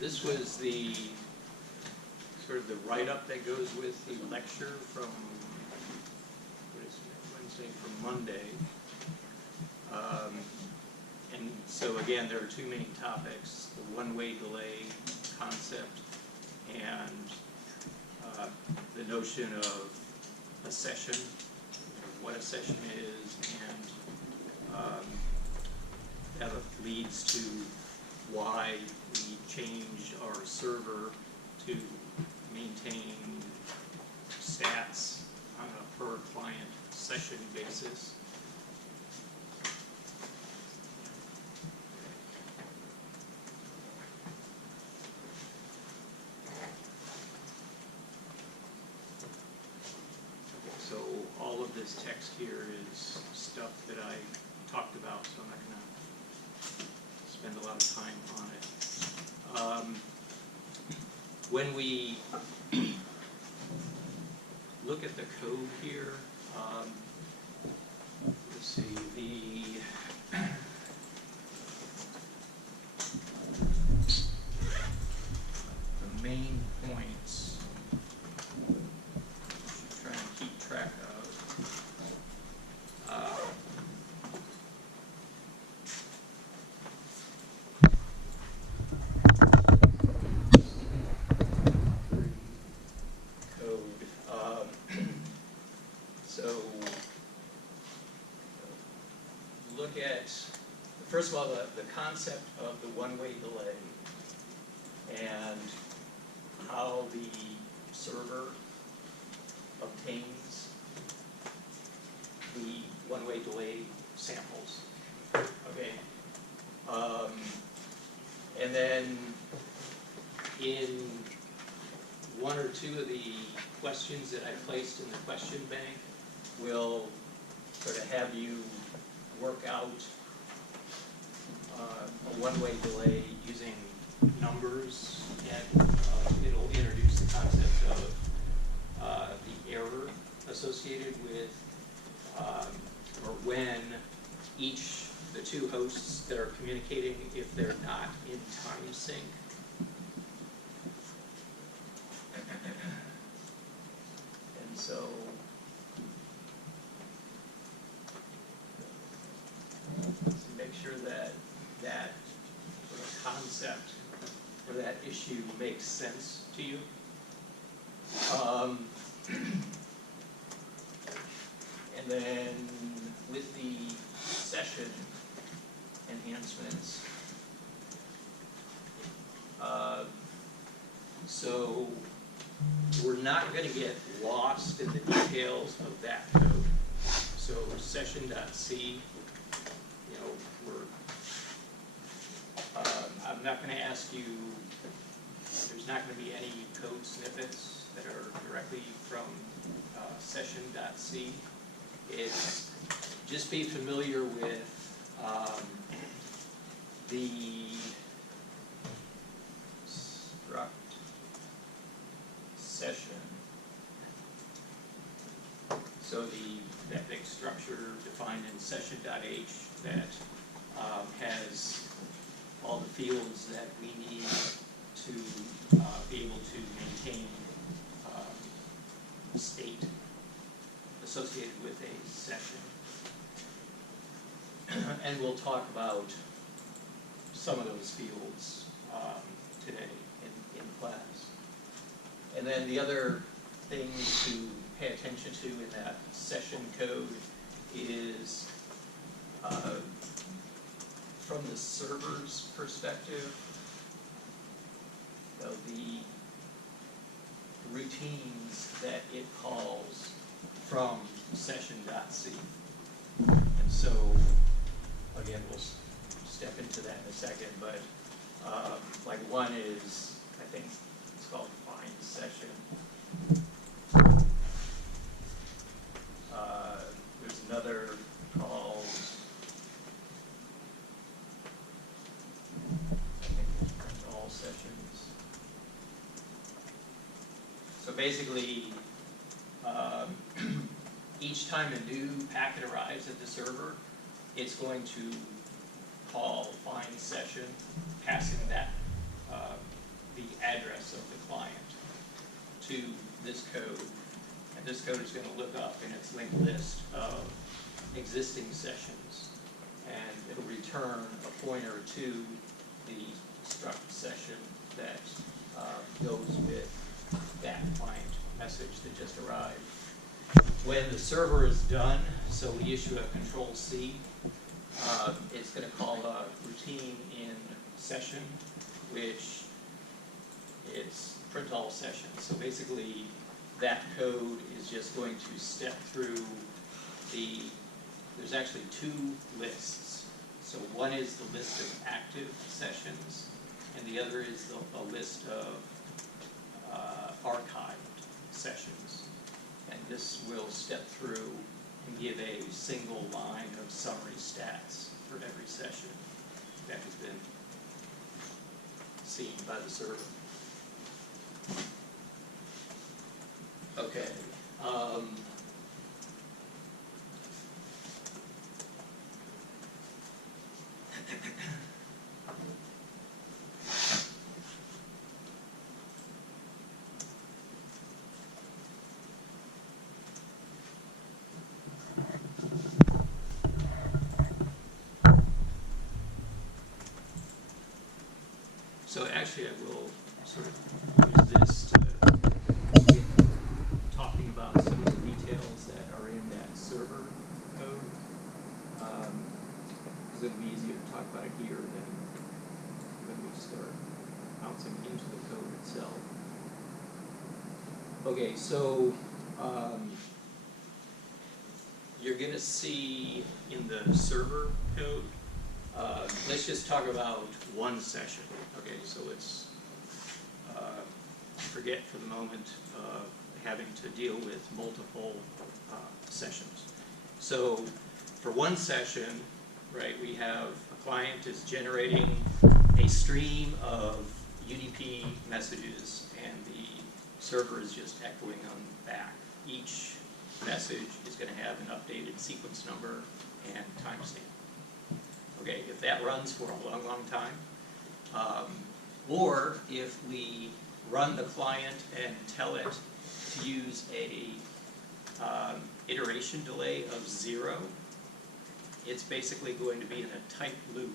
This was the sort of the write-up that goes with the lecture from, what is it, Wednesday, from Monday. And so again, there are two main topics: the one-way delay concept and the notion of a session, what a session is, and that leads to why we changed our server to maintain stats on a per client session basis. So all of this text here is stuff that I talked about, so I'm not going to spend a lot of time on it. When we look at the code here, let's see, the main points I'm trying to keep track of. So look at, first of all, the concept of the one-way delay and how the server obtains the one-way delay samples. Okay. And then in one or two of the questions that I placed in the question bank, we'll sort of have you work out a one-way delay using numbers, and it'll introduce the concept of the error associated with, or when the two hosts that are communicating, if they're not in time sync. And so make sure that that sort of concept or that issue makes sense to you. And then with the session enhancements, so we're not going to get lost in the details of that code. So session.c, I'm not going to ask you, there's not going to be any code snippets that are directly from session.c. It's just be familiar with the struct session. So that big structure defined in session.h that has all the fields that we need to be able to maintain state associated with a session. And we'll talk about some of those fields today in class. And then the other thing to pay attention to in that session code is from the server's perspective, the routines that it calls from session.c. And so, again, we'll step into that in a second, but like one is, I think it's called find session. There's another called, I think it's print all sessions. So basically, each time a new packet arrives at the server, it's going to call find session, passing that this code is going to look up in its linked list of existing sessions, and it'll return a pointer to the struct session that goes with that client message that just arrived. When the server is done, so we issue a control C, it's going to call a routine in session, which is print all sessions. So basically, that code is just going to step through there's actually two lists. So one is the list of active sessions, and the other is a list of archived sessions. And this will step through and give a single line of summary stats for every session that has been seen by the server. Okay. So actually I will sort of use this to begin talking about some of the details that are in that server code. Because it'll be easier to talk about it here than when we start bouncing into the code itself. Okay, so you're going to see in the server code, let's just talk about one session. Okay, so let's forget for the moment having to deal with multiple sessions. So for one session, right, we have a client is generating a stream of UDP messages, and the server is just echoing them back. Each message is going to have an updated sequence number and timestamp. Okay, if that runs for a long, long time, or if we run the client and tell it to use a iteration delay of 0, it's basically going to be in a tight loop,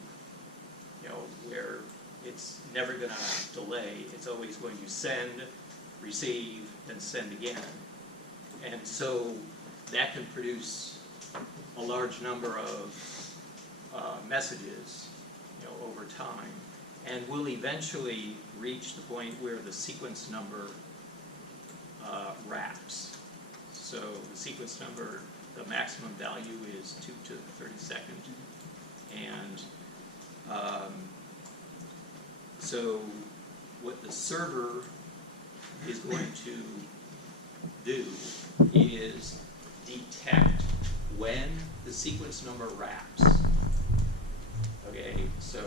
where it's never going to delay. It's always going to send, receive, then send again. And so that can produce a large number of messages, over time, and will eventually reach the point where the sequence number wraps. So the sequence number, the maximum value is 2 to the 32nd, and so what the server is going to do is detect when the sequence number wraps. Okay, so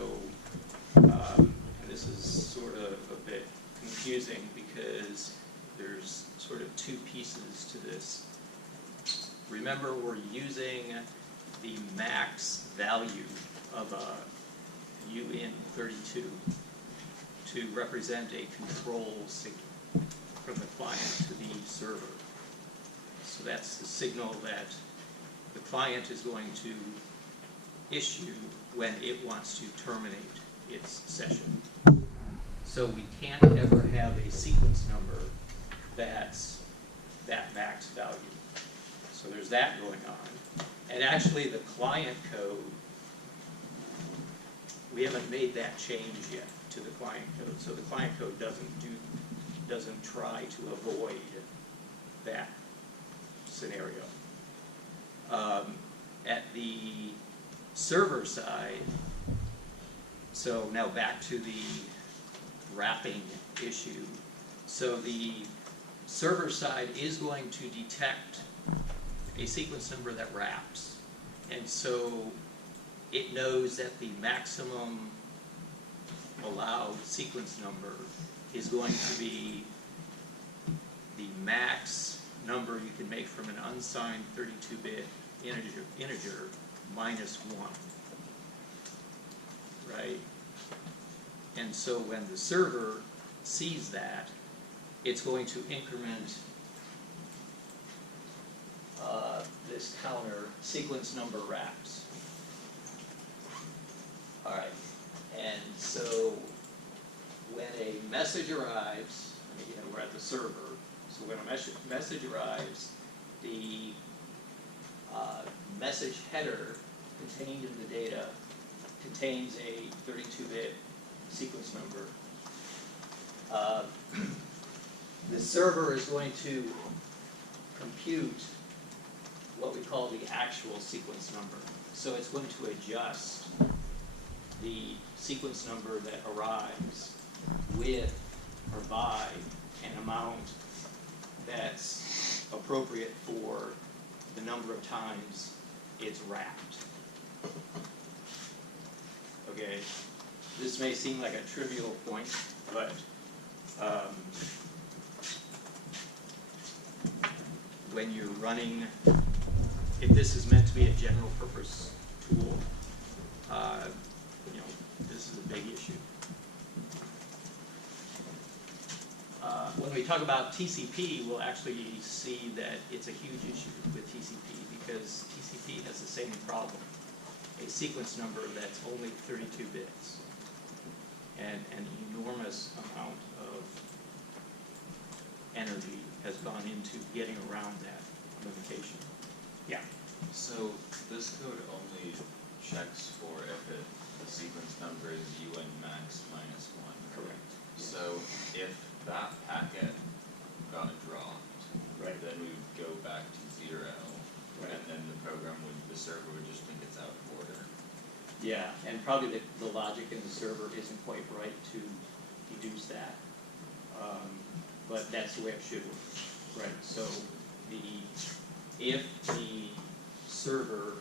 and this is sort of a bit confusing because there's sort of two pieces to this. Remember, we're using the max value of a uint32 to represent a control signal from the client to the server. So that's the signal that the client is going to issue when it wants to terminate its session. So we can't ever have a sequence number that's that max value. So there's that going on. And actually the client code, we haven't made that change yet to the client code. So the client code doesn't try to avoid that scenario. At the server side, so now back to the wrapping issue. So the server side is going to detect a sequence number that wraps. And so it knows that the maximum allowed sequence number is going to be the max number you can make from an unsigned 32-bit integer minus 1. Right? And so when the server sees that, it's going to increment this counter sequence number wraps. All right, and so when a message arrives, and again, we're at the server, so when a message arrives, the message header contained in the data contains a 32-bit sequence number. The server is going to compute what we call the actual sequence number. So it's going to adjust the sequence number that arrives with or by an amount that's appropriate for the number of times it's wrapped. Okay, this may seem like a trivial point, but when you're running, if this is meant to be a general purpose tool, you know, this is a big issue. When we talk about TCP, we'll actually see that it's a huge issue with TCP because TCP has the same problem. A sequence number that's only 32 bits and an enormous amount of energy has gone into getting around that limitation. Yeah. So this code only checks for if the sequence number is UN max minus 1. Correct. So if that packet got dropped, Right. then we would go back to 0, Right. and then the server would just think it's out of order. Yeah, and probably the logic in the server isn't quite right to deduce that. But that's the way it should work. Right. So if the server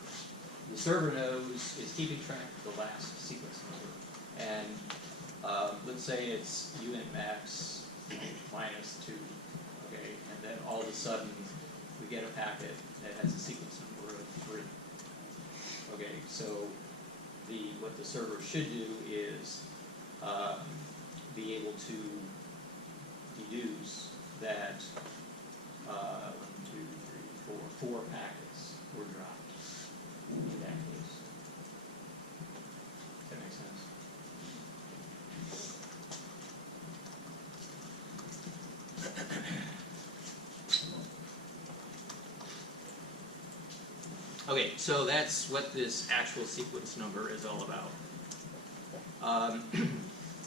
knows, is keeping track of the last sequence number. And let's say it's unit max minus 2, okay, and then all of a sudden we get a packet that has a sequence number of 3. Okay, so what the server should do is be able to deduce that 4 packets were dropped in that case. Does that make sense? Okay, so that's what this actual sequence number is all about.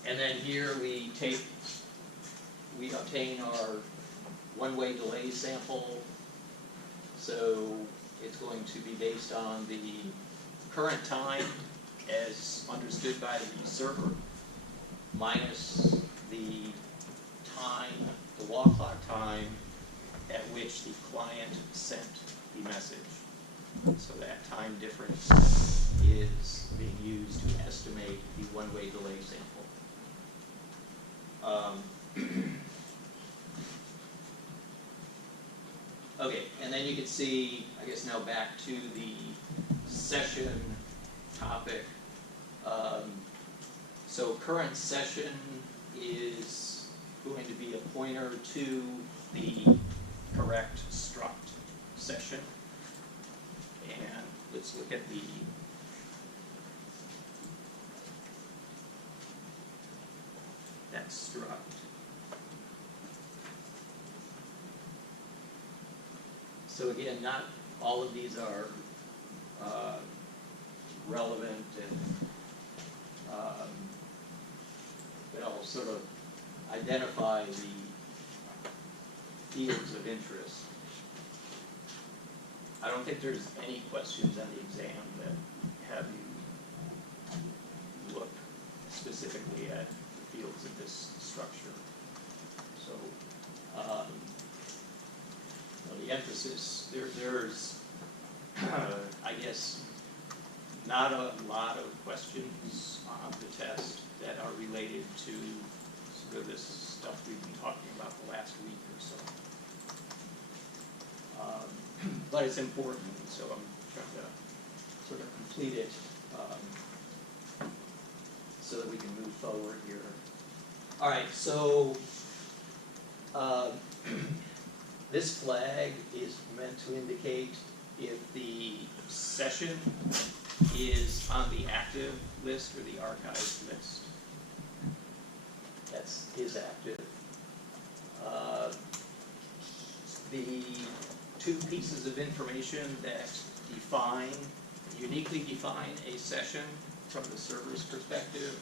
And then here we obtain our one-way delay sample. So it's going to be based on the current time as understood by the server minus the time, the wall clock time at which the client sent the message. So that time difference is being used to estimate the one-way delay sample. Okay, and then you can see, I guess now back to the session topic. So current session is going to be a pointer to the correct struct session. And let's look at that struct. So again, not all of these are relevant, and they'll sort of identify the fields of interest. I don't think there's any questions on the exam that have you look specifically at the fields of this structure. So the emphasis, there's I guess, not a lot of questions on the test that are related to sort of this stuff we've been talking about the last week or so. But it's important, so I'm trying to sort of complete it so that we can move forward here. All right, so This flag is meant to indicate if the session is on the active list or the archived list. That's is active. The two pieces of information that uniquely define a session from the server's perspective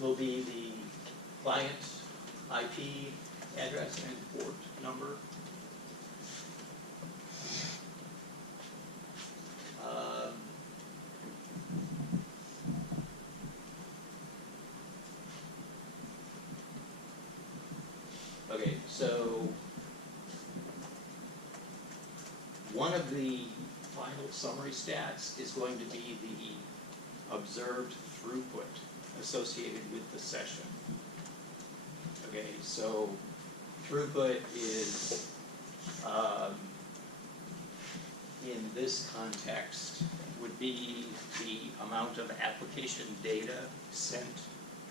will be the client's IP address and port number. Okay, so one of the final summary stats is going to be the observed throughput associated with the session. Okay, so throughput is, in this context, would be the amount of application data sent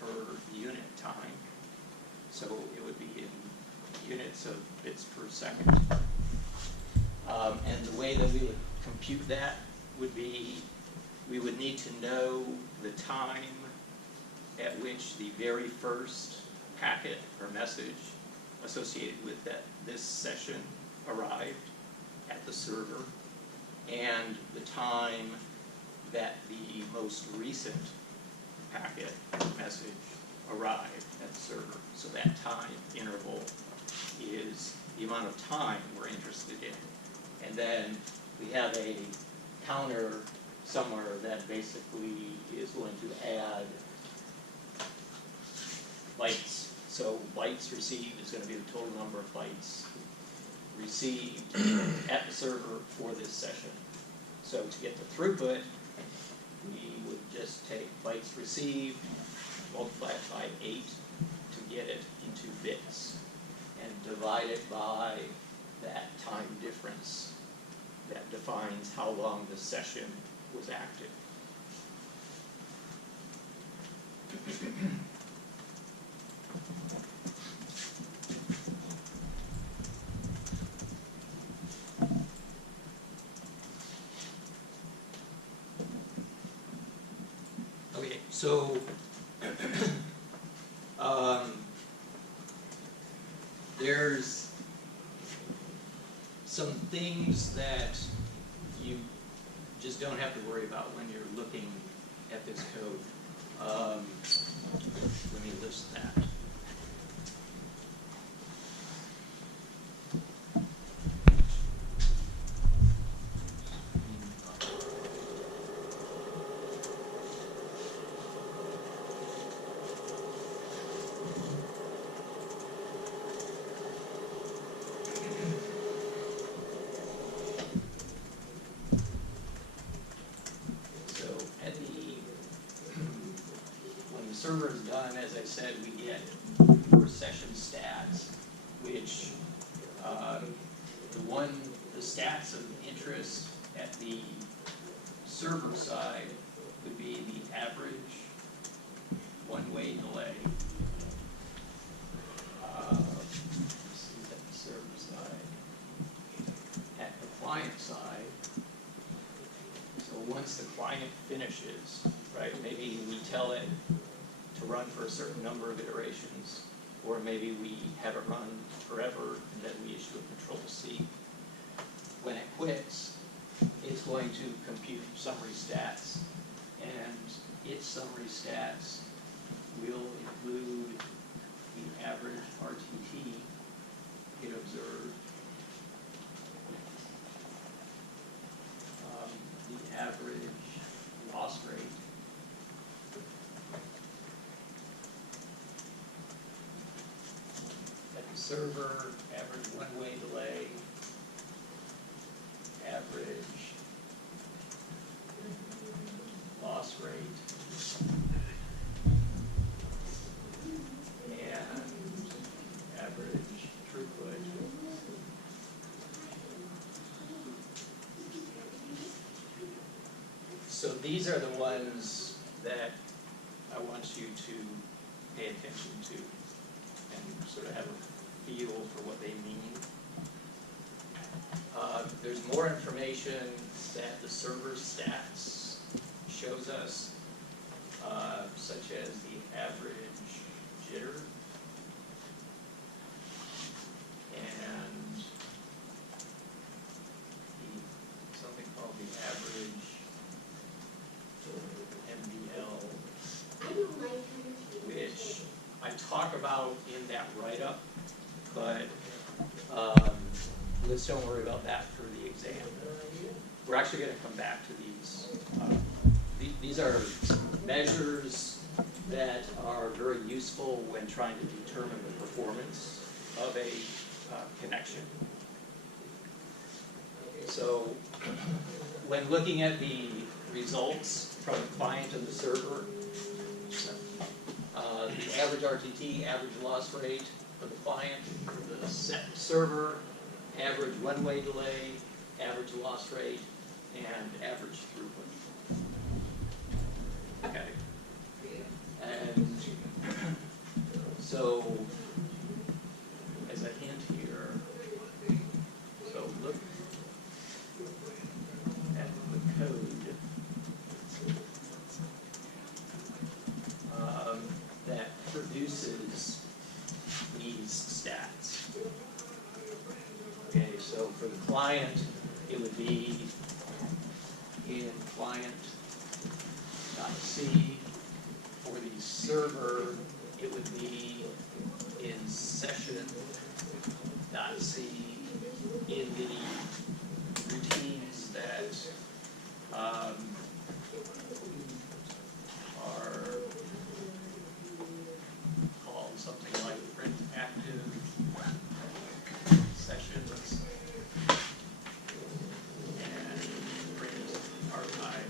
per unit time. So it would be in units of bits per second. And the way that we would compute that would be, we would need to know the time at which the very first packet or message associated with this session arrived at the server, and the time that the most recent packet or message arrived at the server. So that time interval is the amount of time we're interested in. And then we have a counter somewhere that basically is going to add bytes. So bytes received is going to be the total number of bytes received at the server for this session. So to get the throughput, we would just take bytes received, multiply it by 8 to get it into bits, and divide it by that time difference that defines how long the session was active. Okay, so there's some things that you just don't have to worry about when you're looking at this code. Let me list that. Server is done, as I said, we get first session stats, which the stats of interest at the server side would be the average one-way delay. This is at the server side. At the client side, so once the client finishes, right, maybe we tell it to run for a certain number of iterations, or maybe we have it run forever and then we issue a control C. When it quits, it's going to compute summary stats, and its summary stats will include the average RTT it observed, the average loss rate, server, average one-way delay, average loss rate, and average throughput. So these are the ones that I want you to pay attention to and sort of have a feel for what they mean. there's more information that the server stats shows us, such as the average jitter and something called the average MDL, which I talk about in that write-up, but let's don't worry about that for the exam. We're actually going to come back to these. These are measures that are very useful when trying to determine the performance of a connection. So when looking at the results from the client and the server, the average RTT, average loss rate for the client, for the server, average one-way delay, average loss rate, and average throughput. Okay. And so, as a hint here, so look at the code that produces these stats. Okay, so for the client, it would be in client.c. For the server, it would be in session.c. In the routines that are called something like print active sessions and print archive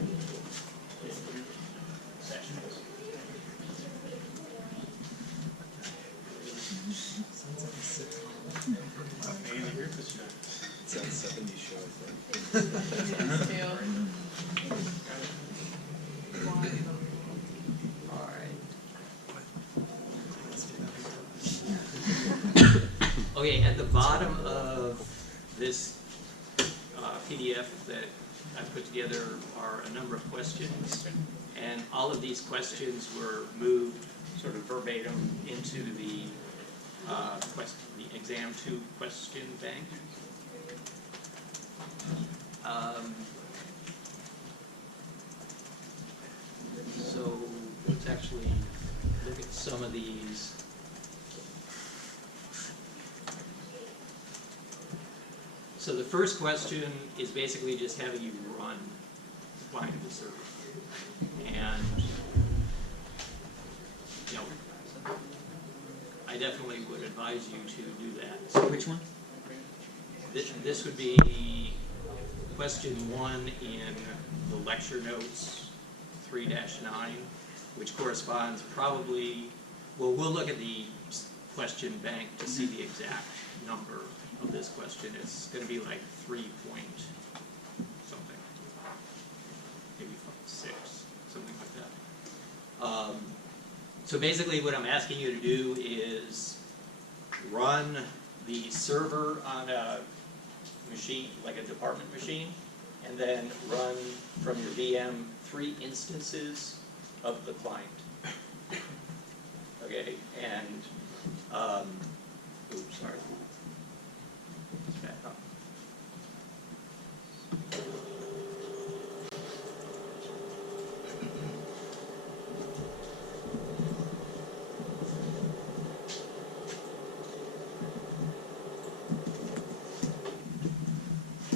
sessions. Sounds like a sitcom. It's that 70s show, I All right. Okay, at the bottom of this PDF that I put together are a number of questions, and all of these questions were moved sort of verbatim into the the exam 2 question bank. So let's actually look at some of these. So the first question is basically just having you run the client and the server. And, you know, I definitely would advise you to do that. So Which one? this would be question 1 in the lecture notes 3-9, which corresponds probably, well, we'll look at the question bank to see the exact number of this question. It's going to be like 3 point something, maybe 6, something like that. So basically what I'm asking you to do is run the server on a machine, like a department machine, and then run from your VM 3 instances of the client. Okay, and, oops, sorry. Let's back up.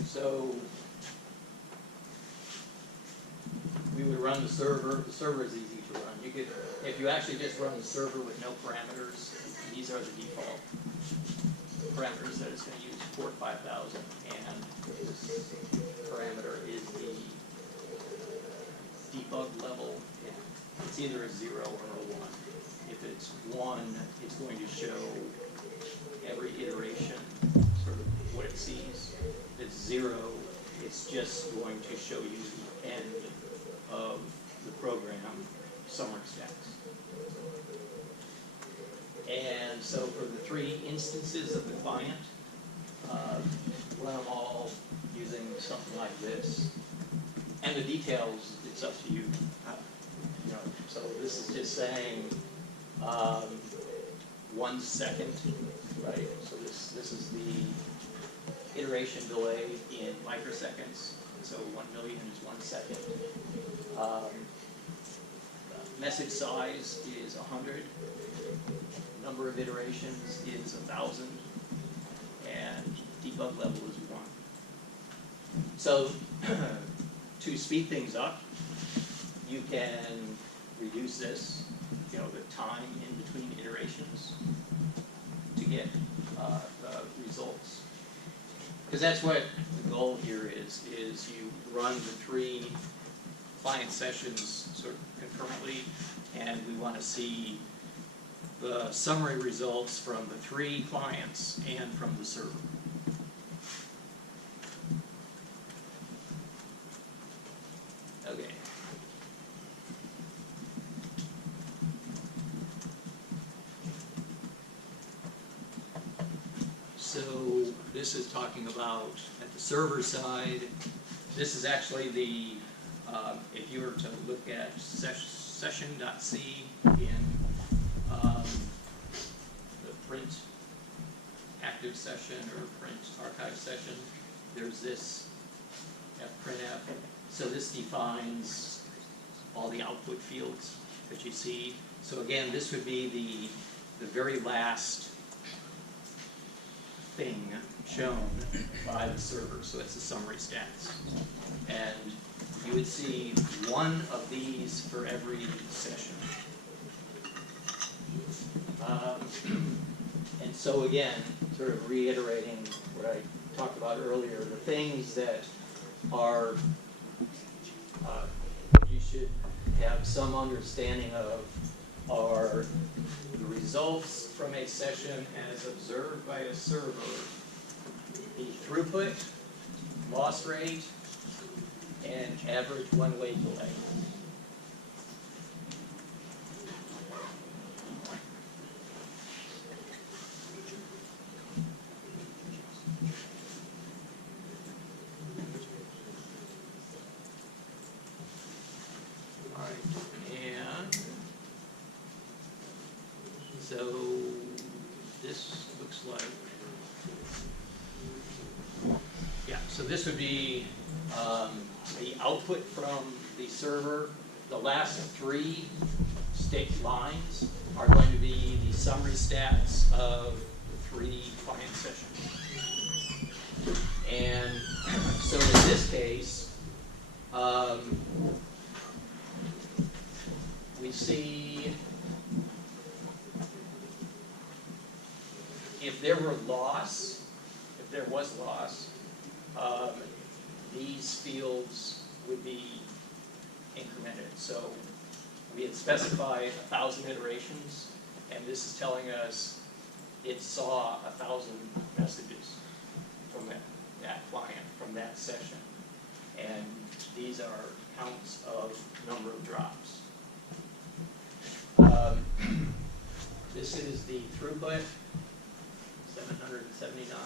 So we would run the server. The server is easy to run. You could, if you actually just run the server with no parameters, these are the default parameters that it's going to use, port 5000, and this parameter is the debug level. It's either a 0 or a 1. If it's 1, it's going to show every iteration sort of what it sees. If it's 0, it's just going to show you the end of the program summary stacks. And so for the 3 instances of the client, run them all using something like this. And the details, it's up to you. You know, so this is just saying 1 second, right? So this is the iteration delay in microseconds. So 1 million is 1 second. Message size is 100. Number of iterations is 1,000. And debug level is 1. So to speed things up, you can reduce this, you know, the time in between iterations to get the results. Because that's what the goal here is you run the 3 client sessions sort of concurrently, and we want to see the summary results from the 3 clients and from the server. Okay. So this is talking about at the server side. This is actually the, if you were to look at session.c in the print active session or print archive session, there's this fprintf. So this defines all the output fields that you see. So again, this would be the very last thing shown by the server. So it's the summary stats. And you would see 1 of these for every session. And so again, sort of reiterating what I talked about earlier, the things that are you should have some understanding of are the results from a session as observed by a server, the throughput, loss rate, and average one-way delay. So this looks like, yeah, so this would be the output from the server. The last 3 state lines are going to be the summary stats of the 3 client sessions. And so in this case, we see if there was loss, these fields would be incremented. So we had specified 1,000 iterations, and this is telling us it saw 1,000 messages from that client, from that session. And these are counts of number of drops. This is the throughput, 779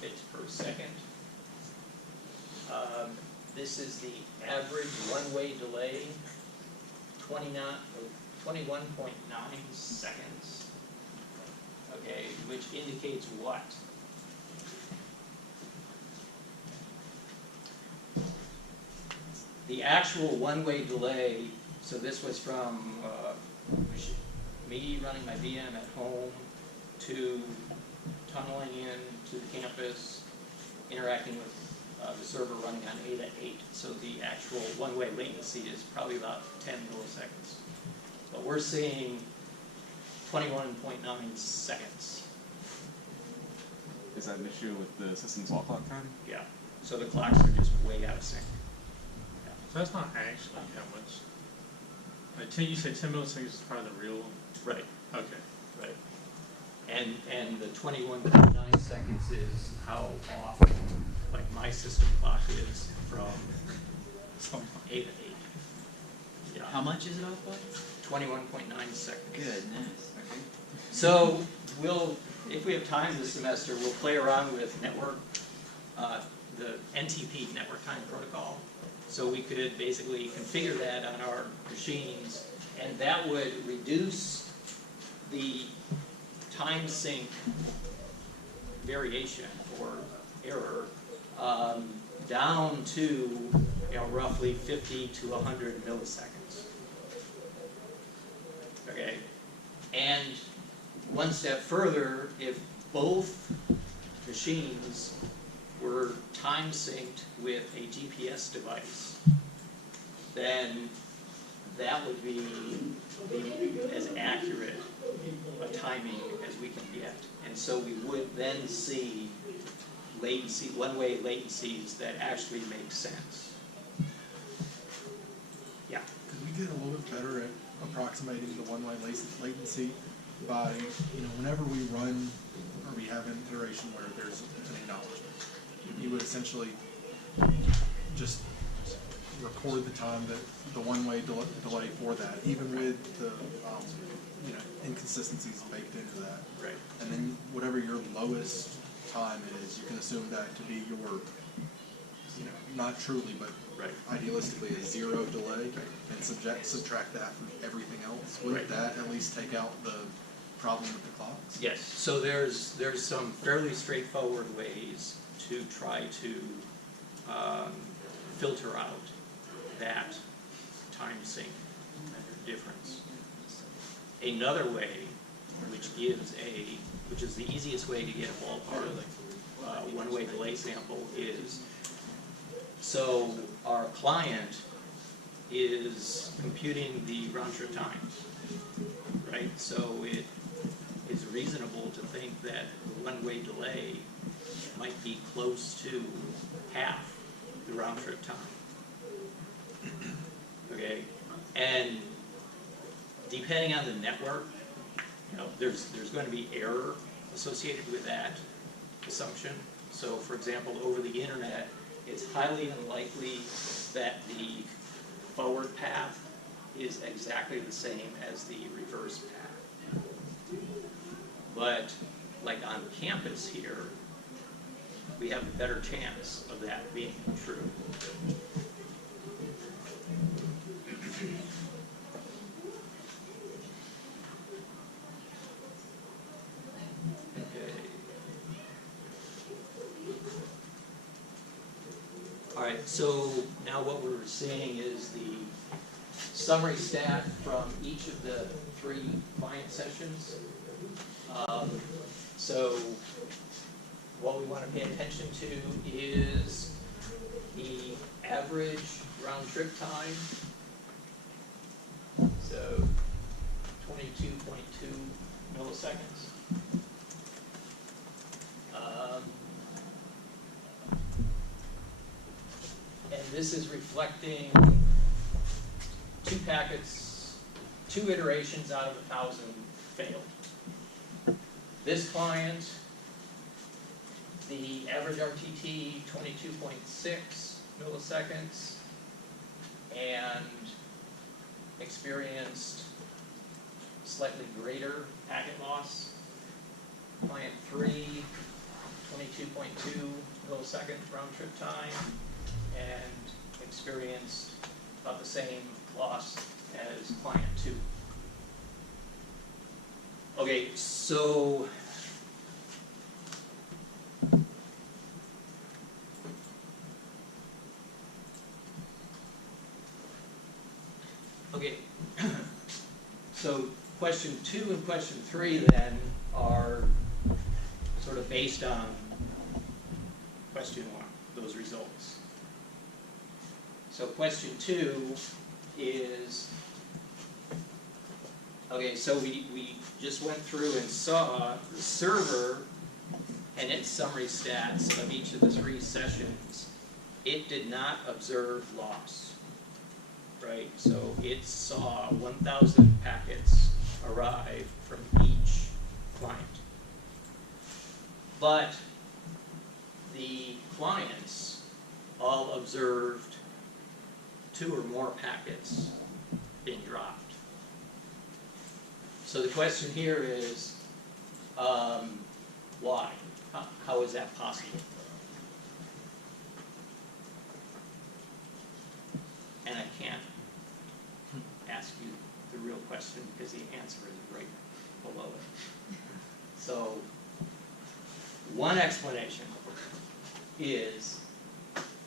bits per second. This is the average one-way delay, 21.9 seconds. Okay, which indicates what? The actual one-way delay, so this was from me running my VM at home to tunneling in to the campus, interacting with the server running on 8 So the actual one-way latency is probably about 10 milliseconds. But we're seeing 21.9 seconds. Is that an issue with the system's wall clock time? Yeah. So the clocks are just way out of sync. Yeah. So that's not actually how much. You said 10 milliseconds is probably the real. Right. Okay. Right. And the 21.9 seconds is how off, like my system clock is from 8 to 8. Yeah. How much is it off by? 21.9 seconds. Goodness. Okay. So we'll if we have time this semester, we'll play around with network, the NTP, Network Time Protocol. So we could basically configure that on our machines, and that would reduce the time sync variation or error down to, roughly 50 to 100 milliseconds. Okay, and one step further, if both machines were time synced with a GPS device, then that would be as accurate a timing as we can get. And so we would then see latency, one-way latencies that actually make sense. Yeah. Could we get a little bit better at approximating the one-way latency by, whenever we run or we have an iteration where there's an acknowledgement, you would essentially just record the time that the one-way delay for that, even with the inconsistencies baked into that. Right. And then whatever your lowest time is, you can assume that to be your, not truly, but Right. idealistically a zero delay, and subtract that from everything else. Wouldn't that at least take out the problem with the clocks? Yes, so there's some fairly straightforward ways to try to filter out that time sync difference. Another way, which is the easiest way to get a ballpark one-way delay sample is, so our client is computing the round-trip times, right? So it is reasonable to think that the one-way delay might be close to half the round-trip time. Okay, and depending on the network, there's going to be error associated with that assumption. So, for example, over the internet, it's highly unlikely that the forward path is exactly the same as the reverse path. But, like on campus here, we have a better chance of that being true. All right, so now what we're seeing is the summary stat from each of the 3 client sessions. So what we want to pay attention to is the average round trip time. So 22.2 milliseconds. And this is reflecting 2 packets, 2 iterations out of 1,000 failed. This client, the average RTT 22.6 milliseconds, and experienced slightly greater packet loss. Client 3, 22.2 milliseconds round trip time, and experienced about the same loss as client 2. Okay, so so question 2 and question 3 then are sort of based on question 1, those results. So question 2 is, okay, so we just went through and saw the server and its summary stats of each of the 3 sessions. It did not observe loss, right? So it saw 1,000 packets arrive from each client. But the clients all observed 2 or more packets being dropped. So the question here is, Why? How is that possible? And I can't ask you the real question because the answer is right below it. So, one explanation is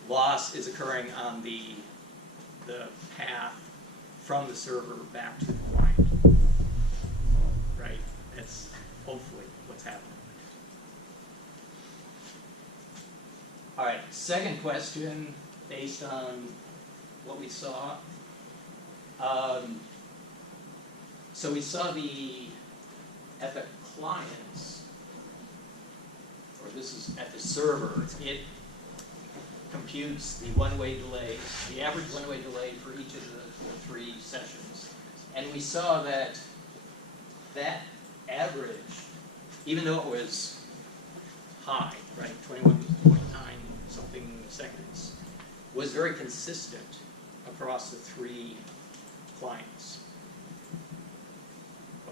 loss is occurring on the path from the server back to the client. Right? That's hopefully what's happening. All right, second question based on what we saw. So we saw at the clients, or this is at the server, it computes the one-way delay, the average one-way delay for each of the 3 sessions. And we saw that average, even though it was high, right, 21.9 something seconds, was very consistent across the 3 clients.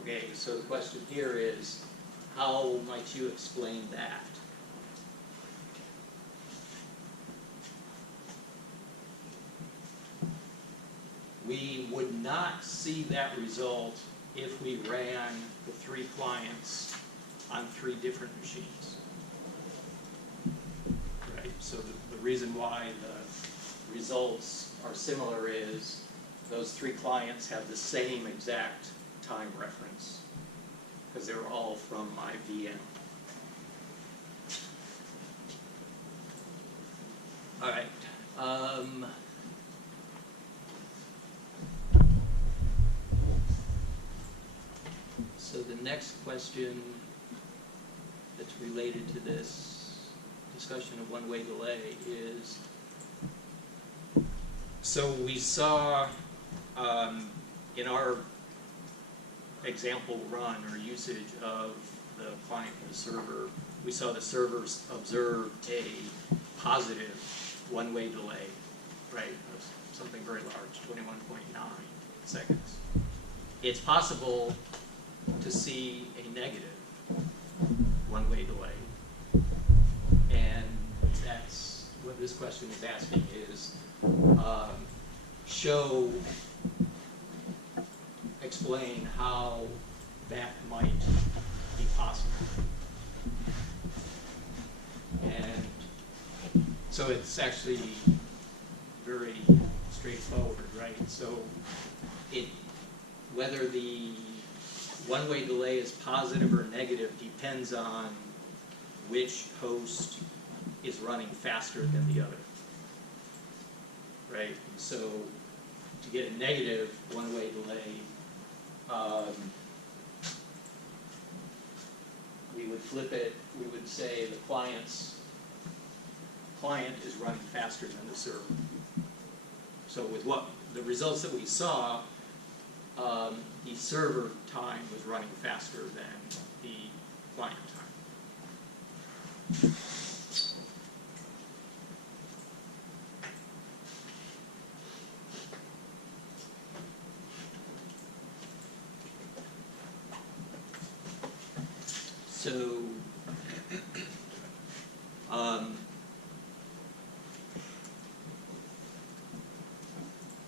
Okay, so the question here is, how might you explain that? We would not see that result if we ran the 3 clients on 3 different machines. Right, so the reason why the results are similar is those 3 clients have the same exact time reference because they're all from my VM. All right. So the next question that's related to this discussion of one-way delay is, so we saw in our example run or usage of the client and the server, we saw the servers observe a positive one-way delay, right, of something very large, 21.9 seconds. It's possible to see a negative one-way delay, and that's what this question is asking is, explain how that might be possible. And so it's actually very straightforward, right? So whether the one-way delay is positive or negative depends on which host is running faster than the other, right? So to get a negative one-way delay, we would flip it, we would say the client is running faster than the server. So with the results that we saw, the server time was running faster than the client time.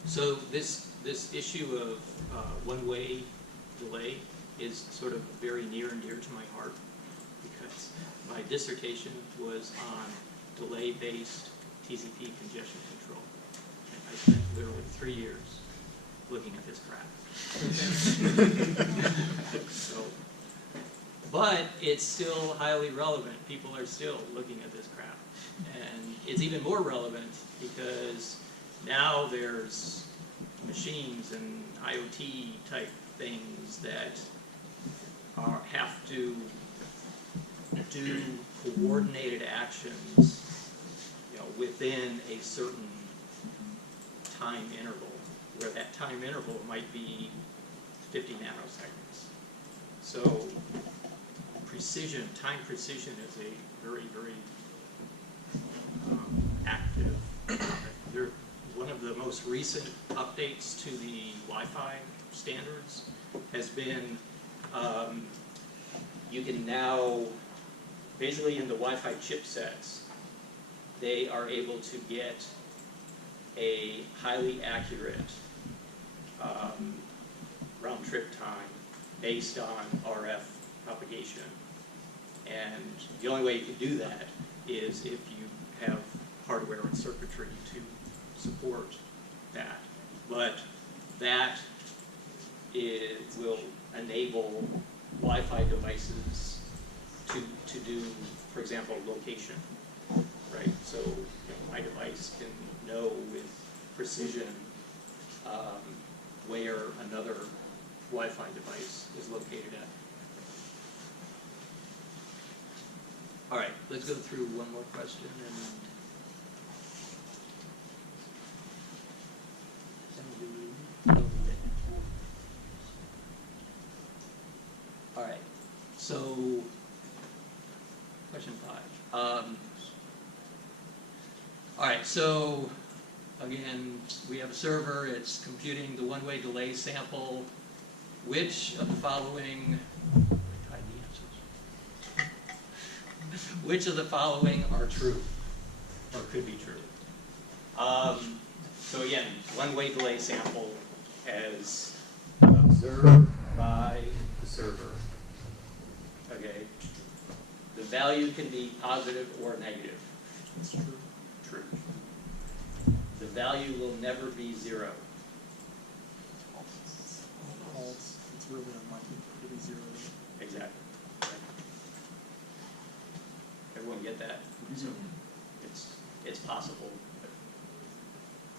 So this issue of one-way delay is sort of very near and dear to my heart because my dissertation was on delay-based TCP congestion control. And I spent literally 3 years looking at this graph. But it's still highly relevant. People are still looking at this graph. And it's even more relevant because now there's machines and IoT type things that have to do coordinated actions, within a certain time interval, where that time interval might be 50 nanoseconds. So time precision is a very, very active. One of the most recent updates to the Wi-Fi standards has been you can now basically in the Wi-Fi chipsets, they are able to get a highly accurate round trip time based on RF propagation. And the only way you can do that is if you have hardware and circuitry to support that. But that will enable Wi-Fi devices to do, for example, location, right? So my device can know with precision where another Wi-Fi device is located at. All right, let's go through one more question and all right, so question 5. All right, so again, we have a server, it's computing the one-way delay sample. Which of the following, hide the answers. Which of the following are true, or could be true? So again, one-way delay sample as observed by the server. Okay, the value can be positive or negative. It's true. True. The value will never be 0. False. It's really unlikely to be 0. Exactly. Everyone get that? So it's possible